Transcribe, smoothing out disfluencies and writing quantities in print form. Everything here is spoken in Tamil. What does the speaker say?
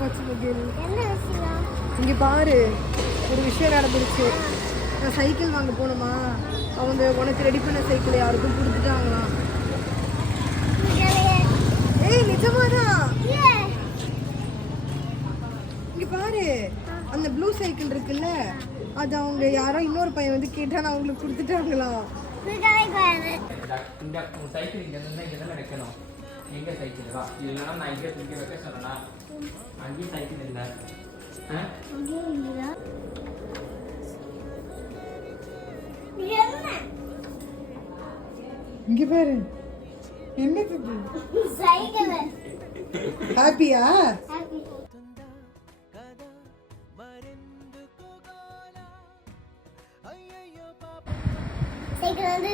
போச்சு முகில். இங்க பாரு, ஒரு விஷயம் நடந்துருச்சு. நான் சைக்கிள் வாங்க போனோமா, அவங்க உனக்கு ரெடி பண்ண சைக்கிள் யாருக்கும் கொடுத்துட்டாங்களாம். ஏய் நிஜமாதான். இங்க பாரு, அந்த ப்ளூ சைக்கிள் இருக்குல்ல, அது அவங்க யாரோ இன்னொரு பையன் வந்து கேட்டா நான் அவங்களுக்கு கொடுத்துட்டாங்களாம். இந்த சைக்கிள் இங்க இருந்தா வைக்கணும். எங்க சைக்கிள் வா, இல்லைன்னா நான் இங்கே தூக்கி வைக்க சொன்னா அங்கேயும் சைக்கிள் இல்லை. இங்க பாரு, என்ன ஹாப்பியா? சைக்கிள் வந்து